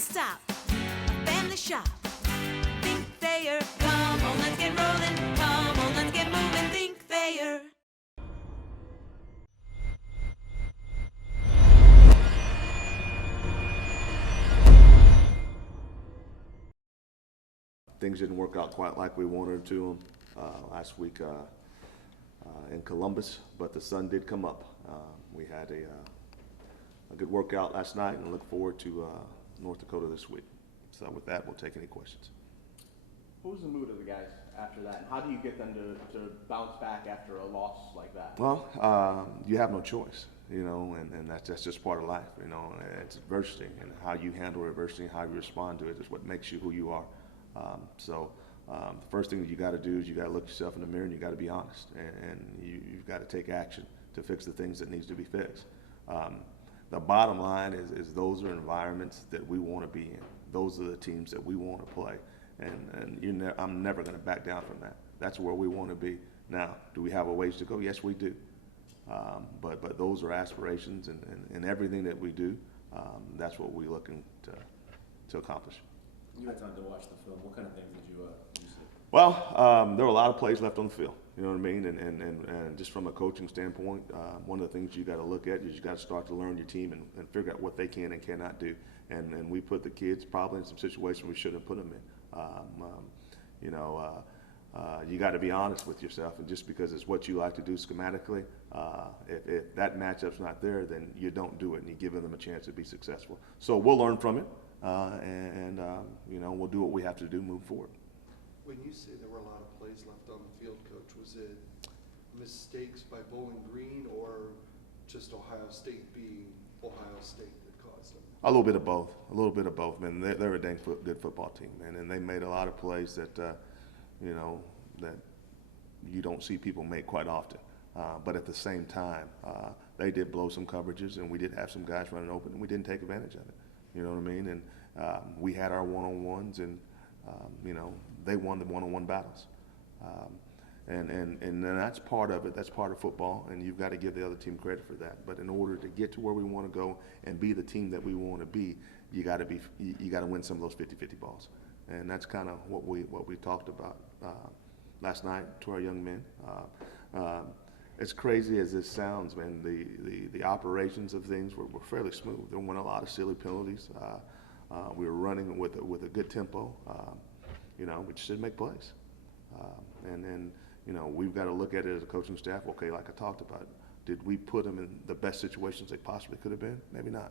stop. A family shop. Think Thayer. Come on, let's get rolling. Come on, let's get moving. Think Thayer. Things didn't work out quite like we wanted to last week in Columbus, but the sun did come up. We had a good workout last night and look forward to North Dakota this week. So with that, we'll take any questions. What was the mood of the guys after that? And how do you get them to bounce back after a loss like that? Well, you have no choice, you know, and that's just part of life, you know. It's adversity, and how you handle adversity and how you respond to it is what makes you who you are. The first thing that you got to do is you got to look yourself in the mirror and you got to be honest, and you've got to take action to fix the things that needs to be fixed. The bottom line is those are environments that we want to be in. Those are the teams that we want to play, and I'm never going to back down from that. That's where we want to be. Now, do we have a ways to go? Yes, we do. But those are aspirations, and everything that we do, that's what we're looking to accomplish. You had time to watch the film. What kind of things did you see? Well, there were a lot of plays left on the field. You know what I mean? And just from a coaching standpoint, one of the things you got to look at is you got to start to learn your team and figure out what they can and cannot do. And we put the kids probably in some situations we shouldn't put them in. You got to be honest with yourself, and just because it's what you like to do schematically, if that matchup's not there, then you don't do it, and you give them a chance to be successful. So we'll learn from it, we'll do what we have to do moving forward. When you say there were a lot of plays left on the field, Coach, was it mistakes by Bowling Green or just Ohio State being Ohio State that caused them? A little bit of both. A little bit of both, man. They're a dang good football team, man, and they made a lot of plays that, that you don't see people make quite often. But at the same time, they did blow some coverages, and we did have some guys running open, and we didn't take advantage of it. You know what I mean? And we had our one-on-ones, and they won the one-on-one battles. And that's part of it. That's part of football, and you've got to give the other team credit for that. But in order to get to where we want to go and be the team that we want to be, you got to win some of those 50-50 balls. And that's kind of what we talked about last night to our young men. As crazy as this sounds, man, the operations of things were fairly smooth. There weren't a lot of silly penalties. We were running with a good tempo. We just didn't make plays. We've got to look at it as a coaching staff. Okay, like I talked about, did we put them in the best situations they possibly could have been? Maybe not.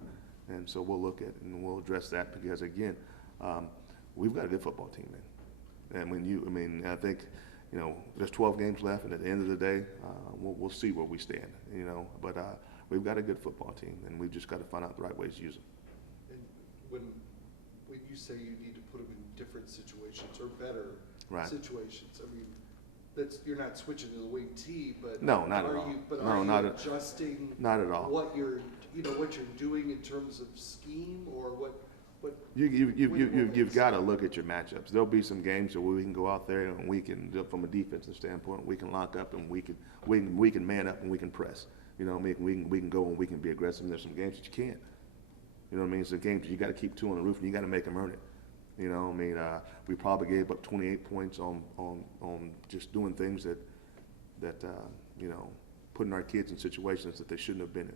And so we'll look at it and we'll address that, because again, we've got a good football team, man. And I think, there's 12 games left, and at the end of the day, we'll see where we stand, But we've got a good football team, and we've just got to find out the right ways to use them. And when you say you need to put them in different situations or better situations, I mean, you're not switching to the wing T, but no, not at all. Are you adjusting? Not at all. What you're doing in terms of scheme, or what? You've got to look at your matchups. There'll be some games where we can go out there and we can, from a defensive standpoint, we can lock up and we can man up and we can press. We can go and we can be aggressive. And there's some games that you can't. You know what I mean? Some games you got to keep two on the roof and you got to make them earn it. We probably gave up 28 points on just doing things that putting our kids in situations that they shouldn't have been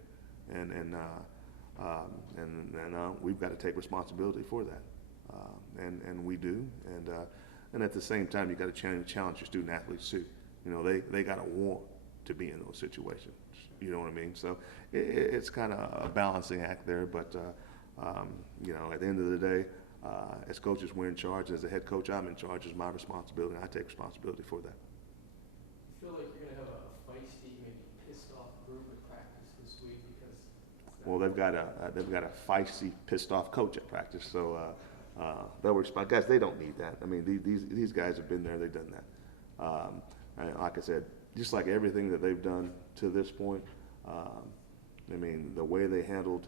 in. We've got to take responsibility for that, and we do. And at the same time, you got to challenge your student athletes too. They got to want to be in those situations. You know what I mean? So it's kind of a balancing act there. But at the end of the day, as coaches, we're in charge. As a head coach, I'm in charge. It's my responsibility, and I take responsibility for that. You feel like you're going to have a feisty, maybe pissed off group at practice this week because? Well, they've got a feisty, pissed off coach at practice, so they'll respond. Guys, they don't need that. I mean, these guys have been there, they've done that. And like I said, just like everything that they've done to this point, the way they handled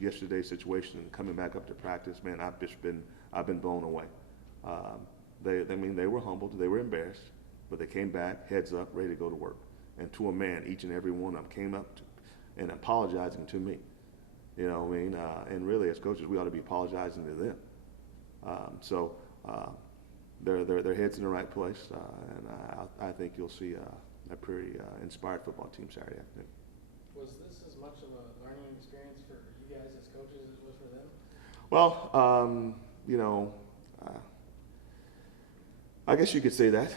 yesterday's situation and coming back up to practice, man, I've been blown away. They were humbled, they were embarrassed, but they came back, heads up, ready to go to work. And to a man, each and every one of them came up and apologizing to me. You know what I mean? And really, as coaches, we ought to be apologizing to them. So their head's in the right place, and I think you'll see a pretty inspired football team Saturday afternoon. Was this as much of a learning experience for you guys as coaches as it was for them? Well, you know, I guess you could say that.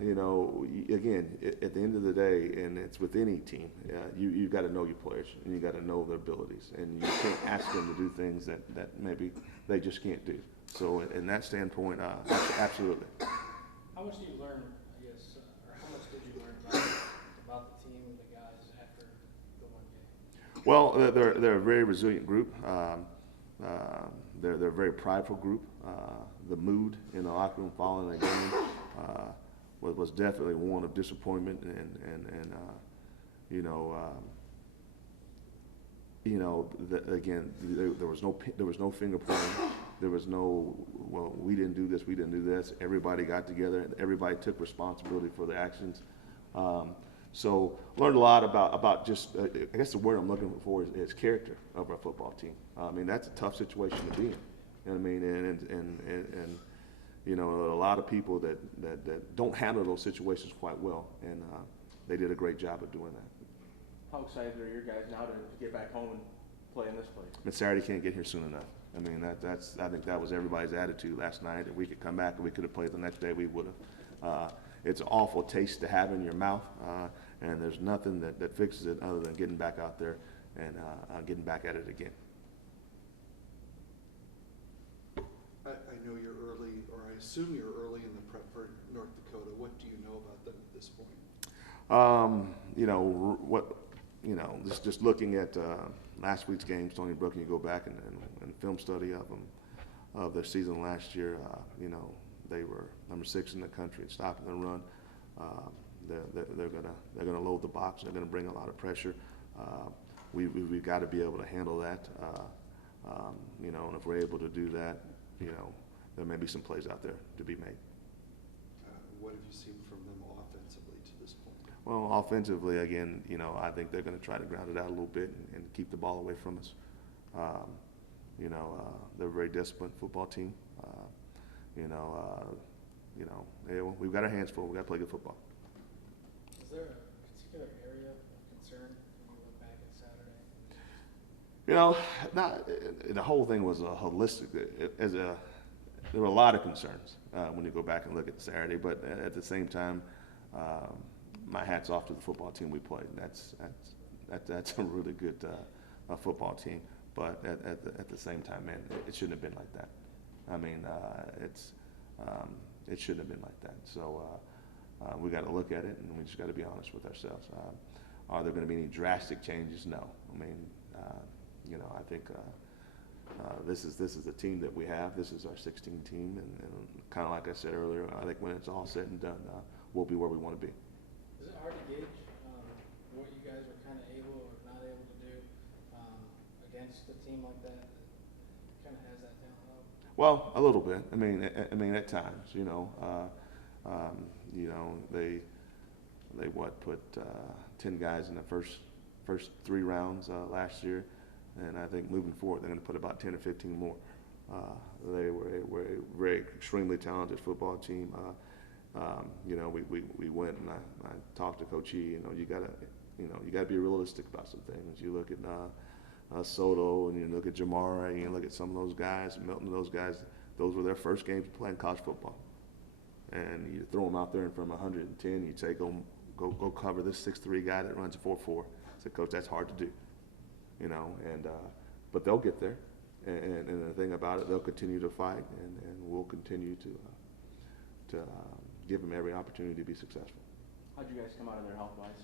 You know, again, at the end of the day, and it's with any team, you've got to know your players and you got to know their abilities, and you can't ask them to do things that maybe they just can't do. So, in that standpoint, absolutely. How much do you learn, I guess, or how much did you learn about the team and the guys after the one game? Well, they're a very resilient group. They're a very prideful group. The mood in the locker room following the game was definitely one of disappointment and again, there was no finger pointing. There was no, well, we didn't do this, we didn't do this. Everybody got together and everybody took responsibility for their actions. So learned a lot about just, I guess the word I'm looking for is character of our football team. I mean, that's a tough situation to be in. You know what I mean? And you know, a lot of people that don't handle those situations quite well, and they did a great job of doing that. How excited are your guys now to get back home and play in this place? And Saturday can't get here soon enough. I mean, I think that was everybody's attitude last night. If we could come back and we could have played the next day, we would have. It's an awful taste to have in your mouth, and there's nothing that fixes it other than getting back out there and getting back at it again. I know you're early, or I assume you're early in the prep for North Dakota. What do you know about them at this point? Just looking at last week's game, Stony Brook, and you go back and film study of them, of their season last year, they were number 6 in the country in stopping the run. They're gonna load the box. They're gonna bring a lot of pressure. We've got to be able to handle that. And if we're able to do that, there may be some plays out there to be made. What have you seen from them offensively to this point? Well, offensively, again, I think they're going to try to ground it out a little bit and keep the ball away from us. They're a very disciplined football team. We've got our hands full. We've got to play good football. Is there a particular area of concern when you look back at Saturday? The whole thing was holistic. There were a lot of concerns when you go back and look at Saturday, but at the same time, my hat's off to the football team we played. That's a really good football team. But at the same time, man, it shouldn't have been like that. I mean, it shouldn't have been like that. So we got to look at it, and we just got to be honest with ourselves. Are there going to be any drastic changes? No. I mean, I think this is the team that we have. This is our 16 team, and kind of like I said earlier, I think when it's all said and done, we'll be where we want to be. Is it hard to gauge what you guys were kind of able or not able to do against a team like that kind of has that talent level? Well, a little bit. I mean, at times, they put 10 guys in the first 3 rounds last year, and I think moving forward they're going to put about 10 or 15 more. They were a very extremely talented football team. We went and I talked to Coach E. You gotta be realistic about some things. You look at Soto, and you look at Jamara, and you look at some of those guys, Milton, those guys. Those were their first games playing college football, and you throw them out there in front of 110. You say, go cover this 6'3" guy that runs a 4.4. I said, Coach, that's hard to do, but they'll get there. And the thing about it, they'll continue to fight, and we'll continue to give them every opportunity to be successful. How'd you guys come out of there health-wise?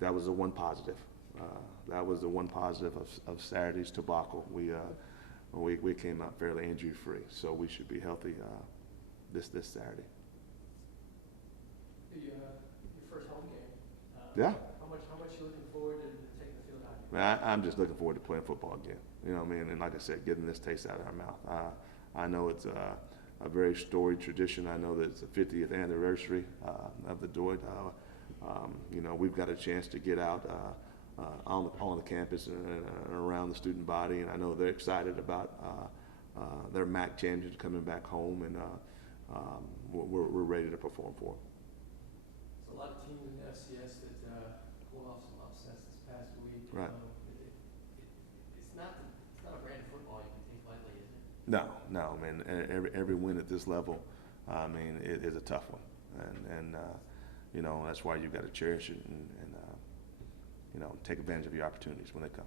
That was the one positive. That was the one positive of Saturday's debacle. We came out fairly injury-free, so we should be healthy this Saturday. Your first home game. Yeah. How much you looking forward to taking the field out? Man, I'm just looking forward to playing football again. You know what I mean? And like I said, getting this taste out of our mouth. I know it's a very storied tradition. I know that it's the 50th anniversary of the Detroit. We've got a chance to get out on the campus and around the student body, and I know they're excited about their MAC champions coming back home, and we're ready to perform for them. There's a lot of teams in the FCS that pulled off some upsets this past week. Right. It's not a brand of football you can take lightly, is it? No, I mean, every win at this level, I mean, it is a tough one, and you know, that's why you've got to cherish it and you know, take advantage of your opportunities when they come.